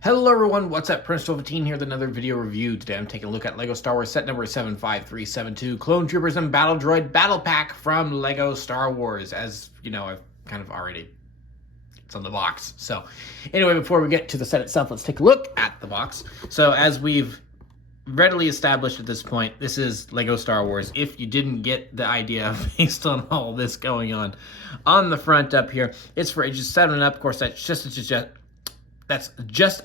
Hello everyone, what's up? Prince1215 here with another video review. Today I'm taking a look at LEGO Star Wars set number 75372, Clone Troopers and Battle Droid Battle Pack from LEGO Star Wars. As you know, I've kind of already, it's on the box. So anyway, before we get to the set itself, let's take a look at the box. So as we've readily established at this point, this is LEGO Star Wars. If you didn't get the idea based on all this going on the front up here, it's for ages 7 and up. Of course, that's just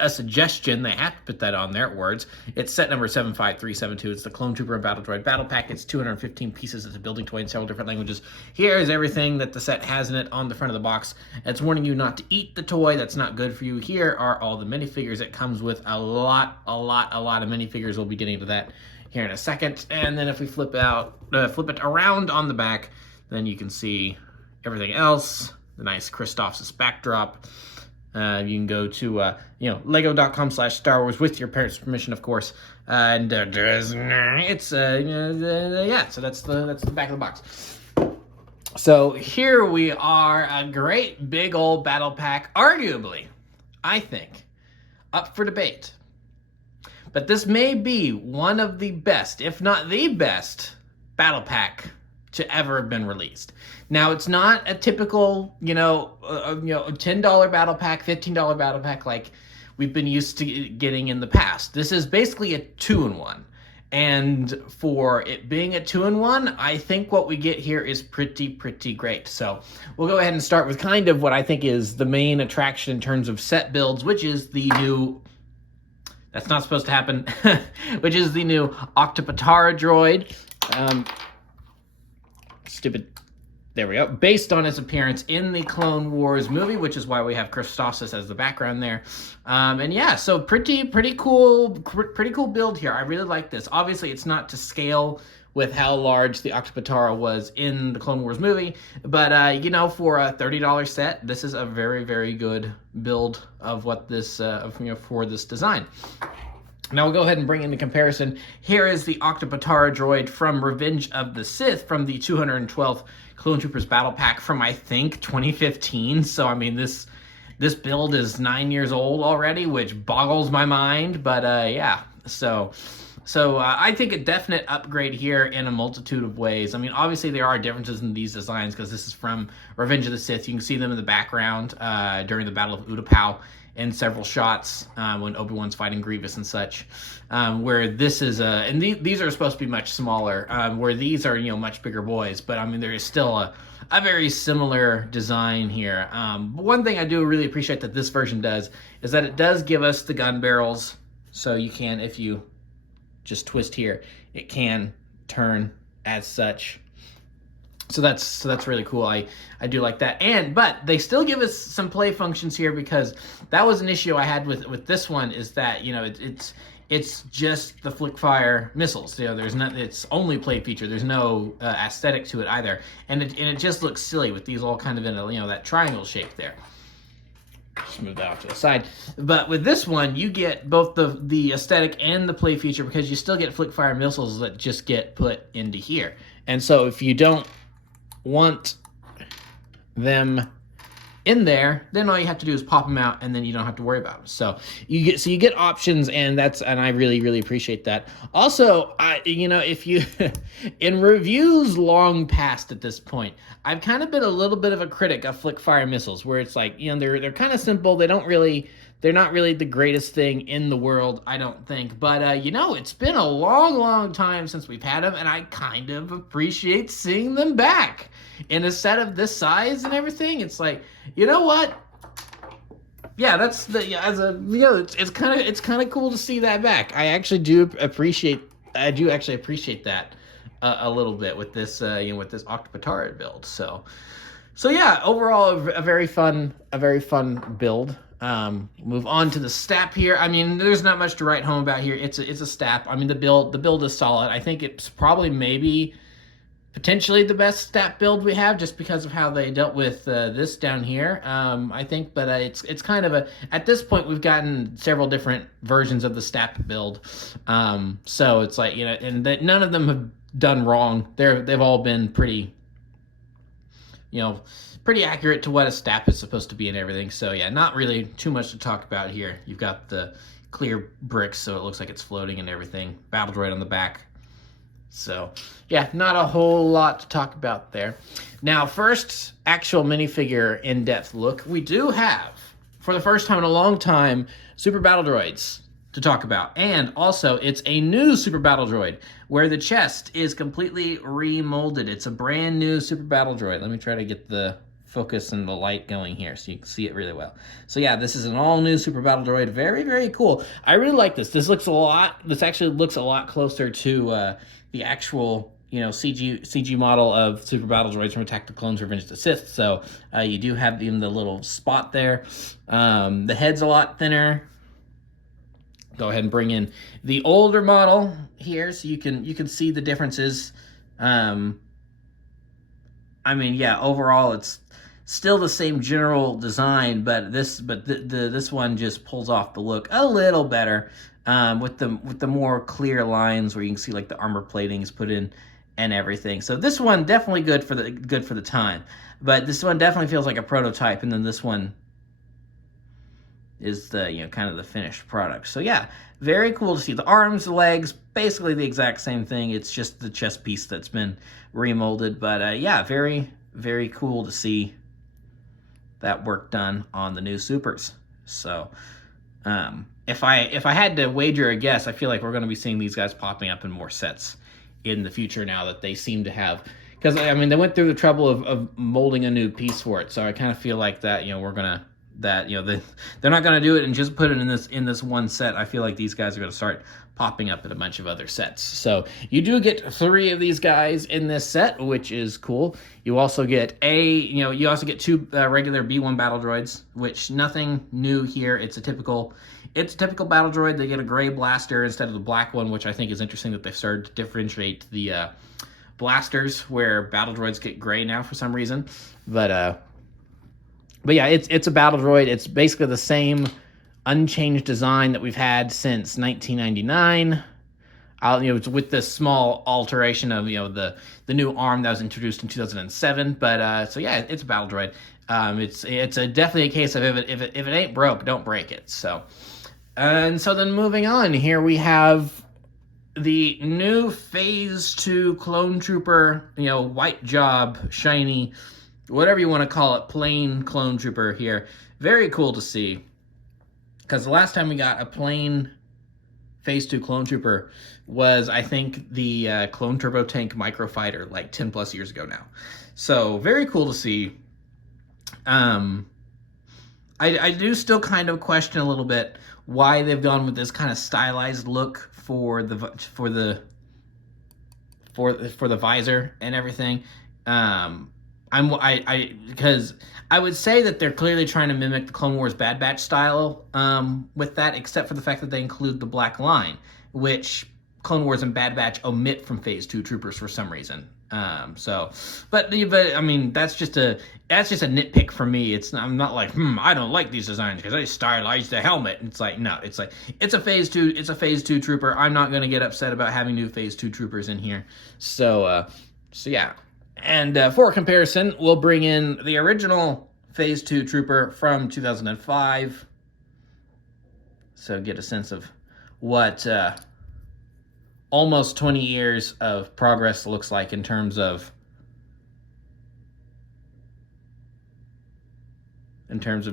a suggestion. They have to put that on their words. It's set number 75372. It's the Clone Trooper and Battle Droid Battle Pack. It's 215 pieces. It's a building toy in several different languages. Here is everything that the set has in it on the front of the box. It's warning you not to eat the toy. That's not good for you. Here are all the minifigures. It comes with a lot of minifigures. We'll be getting to that here in a second. And then if we flip it around on the back, then you can see everything else. The nice Christoph's backdrop. You can go to, lego.com/Star Wars with your parents' permission, of course. And it's, yeah, so that's the back of the box. So here we are, a great big old battle pack, arguably, I think, up for debate. But this may be one of the best, if not the best, battle pack to ever have been released. Now, it's not a typical, $10 battle pack, $15 battle pack like we've been used to getting in the past. This is basically a 2-in-1. And for it being a 2-in-1, I think what we get here is pretty great. So we'll go ahead and start with kind of what I think is the main attraction in terms of set builds, which is the new, that's not supposed to happen, which is the new Octopatara droid. There we go. Based on his appearance in the Clone Wars movie, which is why we have Christoph's as the background there. And yeah, so pretty cool build here. I really like this. Obviously, it's not to scale with how large the Octopatara was in the Clone Wars movie, but for a $30 set, this is a very good build of what this for this design. Now we'll go ahead and bring into comparison. Here is the Octopatara droid from Revenge of the Sith from the 212th Clone Troopers Battle Pack from, I think, 2015. So, I mean, this build is 9 years old already, which boggles my mind. But, yeah, so I think a definite upgrade here in a multitude of ways. I mean, obviously, there are differences in these designs because this is from Revenge of the Sith. You can see them in the background during the Battle of Utapau in several shots when Obi-Wan's fighting Grievous and such, where this is and these are supposed to be much smaller, where these are much bigger boys. But I mean, there is still a very similar design here. One thing I do really appreciate that this version does is that it does give us the gun barrels, so you can, if you just twist here, it can turn as such. So that's really cool. I do like that. But they still give us some play functions here, because that was an issue I had with this one, is that it's just the flick fire missiles. There's not, it's only play feature. There's no aesthetic to it either, and it just looks silly with these all kind of in a that triangle shape there. Just move that off to the side. But with this one, you get both the aesthetic and the play feature, because you still get flick fire missiles that just get put into here. And so if you don't want them in there, then all you have to do is pop them out, and then you don't have to worry about them. So you get options, and I really appreciate that. Also, if you in reviews long past at this point, I've kind of been a little bit of a critic of flick fire missiles, where it's like, they're kind of simple. They're not really the greatest thing in the world, I don't think. But, it's been a long time since we've had them, and I kind of appreciate seeing them back in a set of this size and everything. It's like, you know what? Yeah, that's it's kind of cool to see that back. I actually do appreciate that a little bit with this with this Octopatara build. So yeah, overall a very fun build. Move on to the stap here. I mean, there's not much to write home about here. It's a stap. I mean, the build is solid. I think it's probably maybe potentially the best stap build we have, just because of how they dealt with this down here. I think, but it's kind of at this point we've gotten several different versions of the stap build. So it's like, and that none of them have done wrong. They've all been pretty pretty accurate to what a stap is supposed to be and everything. So yeah, not really too much to talk about here. You've got the clear bricks, so it looks like it's floating and everything. Battle droid on the back. So yeah, not a whole lot to talk about there. Now, first actual minifigure in-depth look, we do have, for the first time in a long time, Super Battle Droids to talk about. And also, it's a new Super Battle Droid, where the chest is completely remolded. It's a brand new Super Battle Droid. Let me try to get the focus and the light going here so you can see it really well. So yeah, this is an all-new Super Battle Droid. Very, very cool. I really like this. This actually looks a lot closer to the actual, CG model of Super Battle Droids from Attack of the Clones Revenge of the Sith. So you do have the little spot there. The head's a lot thinner. Go ahead and bring in the older model here so you can see the differences. I mean, yeah, overall it's still the same general design, but this one just pulls off the look a little better, with the more clear lines where you can see like the armor platings put in and everything. So this one definitely good for the time, but this one definitely feels like a prototype, and then this one is the kind of the finished product. So yeah, very cool to see. The arms, the legs, basically the exact same thing. It's just the chest piece that's been remolded. But yeah, very, very cool to see that work done on the new Supers. So if I had to wager a guess, I feel like we're going to be seeing these guys popping up in more sets in the future now that they seem to have, because I mean they went through the trouble of molding a new piece for it. So I kind of feel like that they're not going to do it and just put it in this one set. I feel like these guys are going to start popping up in a bunch of other sets. So you do get 3 of these guys in this set, which is cool. You also get you also get 2 regular B1 battle droids, which nothing new here. It's a typical battle droid. They get a gray blaster instead of the black one, which I think is interesting that they've started to differentiate the blasters, where battle droids get gray now for some reason. But yeah, it's a battle droid. It's basically the same unchanged design that we've had since 1999. It's with this small alteration of the new arm that was introduced in 2007. But so yeah, it's a battle droid. It's definitely a case of if it ain't broke, don't break it. So and so then moving on, here we have the new Phase 2 Clone Trooper, white job, shiny, whatever you want to call it, plain Clone Trooper here. Very cool to see, because the last time we got a plain Phase 2 Clone Trooper was, I think, the Clone Turbo Tank Microfighter, like 10 plus years ago now. So very cool to see. I do still kind of question a little bit why they've gone with this kind of stylized look for the visor and everything. Because I would say that they're clearly trying to mimic the Clone Wars Bad Batch style with that, except for the fact that they include the black line, which Clone Wars and Bad Batch omit from Phase 2 troopers for some reason. But I mean, that's just a nitpick for me. I'm not like, I don't like these designs because I stylized the helmet. It's like, no, it's a Phase 2 trooper. I'm not gonna get upset about having new Phase 2 troopers in here. So yeah. And for comparison, we'll bring in the original Phase 2 trooper from 2005. So get a sense of what almost 20 years of progress looks like in terms of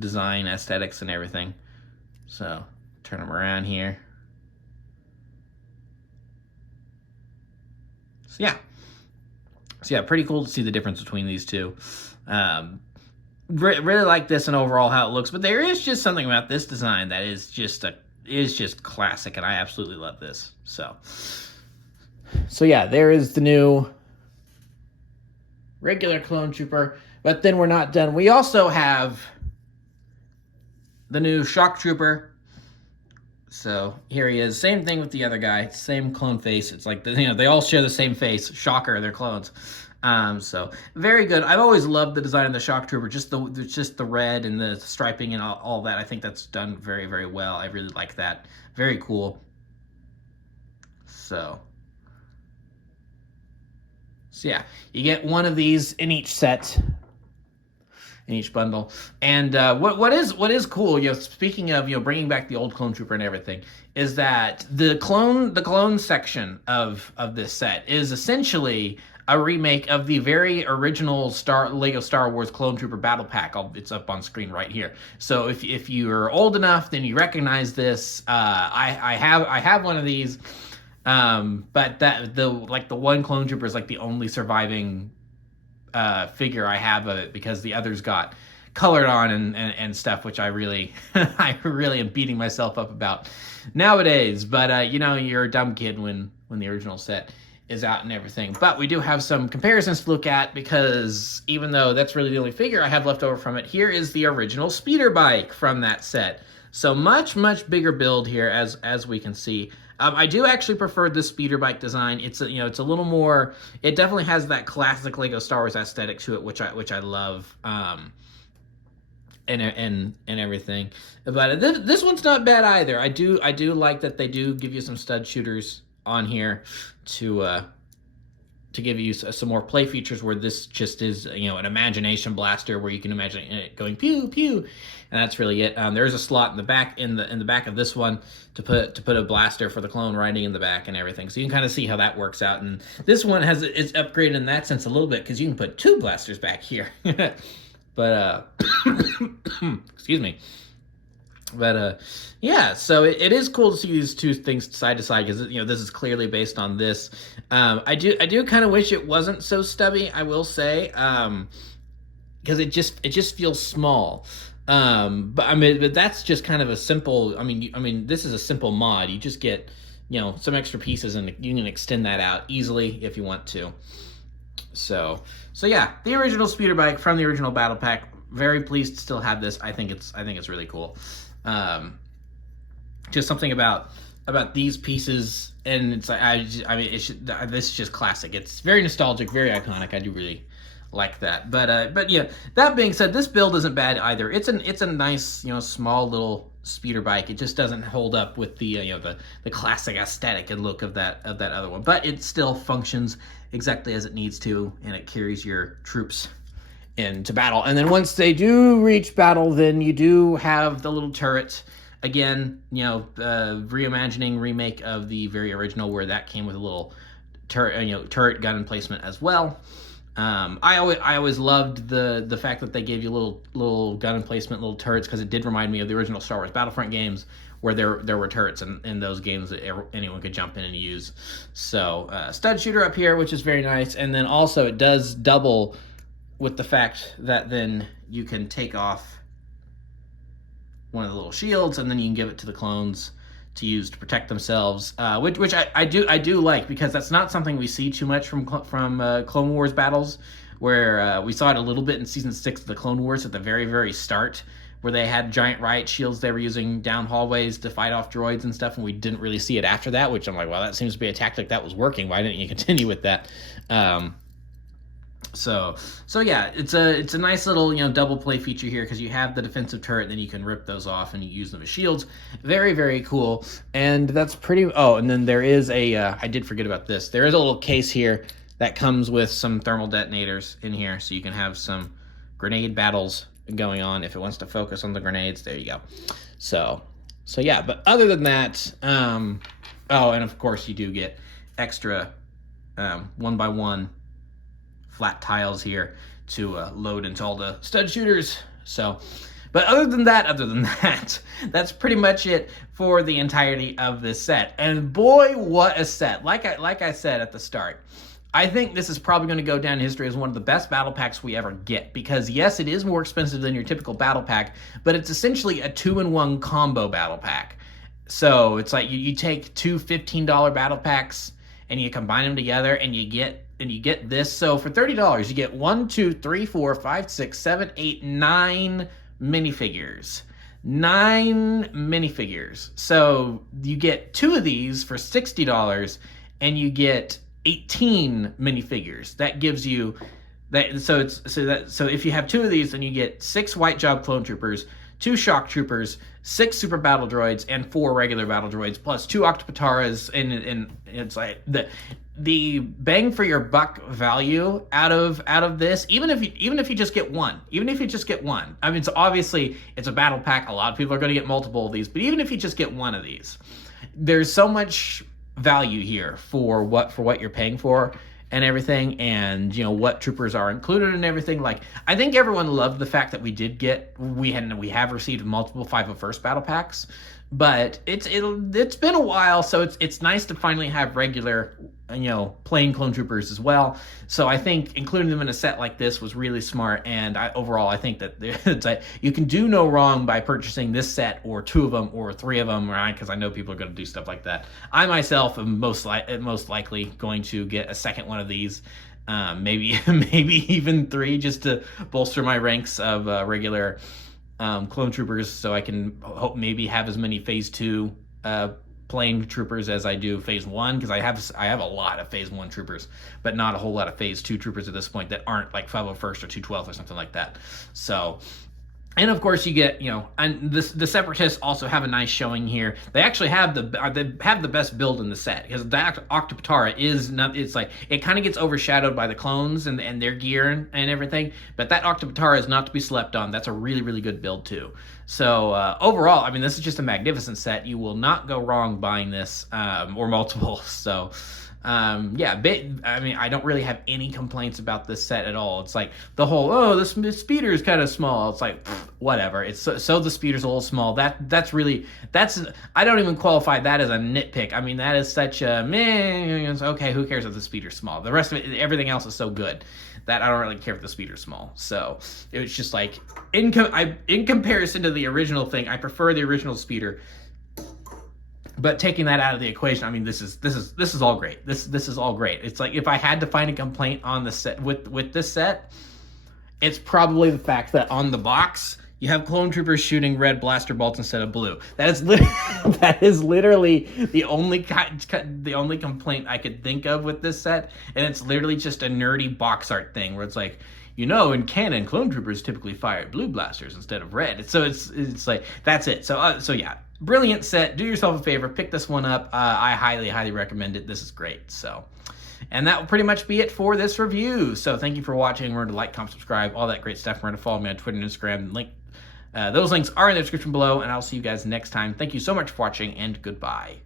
design, aesthetics, and everything. So turn them around here. So yeah, pretty cool to see the difference between these two. Really like this and overall how it looks, but there is just something about this design that is just classic, and I absolutely love this. So yeah, there is the new regular Clone Trooper, but then we're not done. We also have the new Shock Trooper. So here he is. Same thing with the other guy. Same clone face. It's like, they all share the same face. Shocker, they're clones. So very good. I've always loved the design of the Shock Trooper. Just the red and the striping and all that. I think that's done very, very well. I really like that. Very cool. So yeah, you get one of these in each set. in each bundle. And what is cool, speaking of bringing back the old clone trooper and everything, is that the clone section of this set is essentially a remake of the very original Lego Star Wars Clone Trooper Battle Pack. It's up on screen right here. So if you're old enough, then you recognize this. I have one of these, but the one Clone Trooper is like the only surviving figure I have of it, because the others got colored on and stuff, which I really am beating myself up about nowadays. But you're a dumb kid when the original set is out and everything. But we do have some comparisons to look at, because even though that's really the only figure I have left over from it, here is the original speeder bike from that set. So much bigger build here, as we can see. I do actually prefer the speeder bike design. It's a little more. It definitely has that classic Lego Star Wars aesthetic to it, which I love. And everything. But this one's not bad either. I do like that they do give you some stud shooters on here to give you some more play features, where this just is an imagination blaster where you can imagine it going pew pew, and that's really it. There's a slot in the back back of this one to put a blaster for the clone riding in the back and everything, so you can kind of see how that works out. And this one is upgraded in that sense a little bit, because you can put 2 blasters back here. But excuse me. But yeah, so it is cool to see these two things side to side, because this is clearly based on this. I do kind of wish it wasn't so stubby, I will say, because it just feels small. But that's just kind of a simple. I mean, this is a simple mod. You just get some extra pieces, and you can extend that out easily if you want to. So yeah, the original speeder bike from the original battle pack. Very pleased to still have this. I think it's really cool. Just something about these pieces, and it's like this is just classic. It's very nostalgic, very iconic. I do really like that. But yeah, that being said, this build isn't bad either. It's a nice small little speeder bike. It just doesn't hold up with the the classic aesthetic and look of that other one. But it still functions exactly as it needs to, and it carries your troops into battle. And then once they do reach battle, then you do have the little turret again, reimagining remake of the very original, where that came with a little turret gun emplacement as well. I always loved the fact that they gave you little gun emplacement, little turrets, because it did remind me of the original Star Wars Battlefront games, where there were turrets in those games that anyone could jump in and use. So stud shooter up here, which is very nice. And then also it does double with the fact that then you can take off one of the little shields, and then you can give it to the clones to use to protect themselves, which I do like, because that's not something we see too much from Clone Wars battles, where we saw it a little bit in Season 6 of the Clone Wars at the very, very start, where they had giant riot shields they were using down hallways to fight off droids and stuff, and we didn't really see it after that, which I'm like, well, that seems to be a tactic that was working. Why didn't you continue with that? So yeah, it's a nice little double play feature here, because you have the defensive turret, then you can rip those off and you use them as shields. Very, very cool. And that's pretty. Oh, and then there is I did forget about this. There is a little case here that comes with some thermal detonators in here, so you can have some grenade battles going on if it wants to focus on the grenades. There you go. So yeah. But other than that, oh, and of course you do get extra 1x1 flat tiles here to load into all the stud shooters. So, but other than that, that's pretty much it for the entirety of this set. And boy, what a set! Like I said at the start, I think this is probably going to go down in history as one of the best battle packs we ever get, because yes, it is more expensive than your typical battle pack, but it's essentially a 2-in-1 combo battle pack. So it's like you take two $15 battle packs and you combine them together, and you get this. So for $30, you get 1, 2, 3, 4, 5, 6, 7, 8, 9 minifigures. 9 minifigures. So you get 2 of these for $60, and you get 18 minifigures. That gives you that. So if you have 2 of these, then you get 6 White Job Clone Troopers, 2 Shock Troopers, 6 Super Battle Droids, and 4 regular Battle Droids, plus 2 Octopataras, and it's like the bang for your buck value out of this, even if you just get one, I mean, it's obviously it's a battle pack. A lot of people are going to get multiple of these, but even if you just get one of these, there's so much value here for what you're paying for and everything, and what troopers are included and everything. Like, I think everyone loved the fact that we have received multiple 501st battle packs, but it's been a while, so it's nice to finally have regular plain clone troopers as well. So I think including them in a set like this was really smart, and overall I think that you can do no wrong by purchasing this set or two of them or three of them, right? Because I know people are going to do stuff like that. I myself am most likely going to get a second one of these, maybe even three, just to bolster my ranks of regular clone troopers, so I can maybe have as many phase 2 plain troopers as I do phase 1, because I have a lot of phase 1 troopers, but not a whole lot of phase 2 troopers at this point that aren't like 501st or 212th or something like that. So, and of course you get, and the Separatists also have a nice showing here. They actually have the best build in the set, because the Octopatara is not, it's like, it kind of gets overshadowed by the clones and their gear and everything, but that Octopatara is not to be slept on. That's a really, really good build too. So overall, I mean, this is just a magnificent set. You will not go wrong buying this, or multiple. So yeah, I mean, I don't really have any complaints about this set at all. It's like the whole, this speeder is kind of small. It's like, whatever. It's so the speeder's a little small. That's I don't even qualify that as a nitpick. I mean, that is such a meh. Okay, who cares if the speeder's small? The rest of it, everything else is so good that I don't really care if the speeder's small. So it was just like, in comparison to the original thing, I prefer the original speeder. But taking that out of the equation, I mean, this is all great. This is all great. It's like, if I had to find a complaint on the set with this set, it's probably the fact that on the box you have clone troopers shooting red blaster bolts instead of blue. That is literally the only complaint I could think of with this set, and it's literally just a nerdy box art thing where it's like, in canon, clone troopers typically fire blue blasters instead of red. So it's like, that's it. So yeah, brilliant set. Do yourself a favor, pick this one up. I highly recommend it. This is great. So, and that will pretty much be it for this review. So thank you for watching. Remember to like, comment, subscribe, all that great stuff. Remember to follow me on Twitter and Instagram. Those links are in the description below, and I'll see you guys next time. Thank you so much for watching, and goodbye.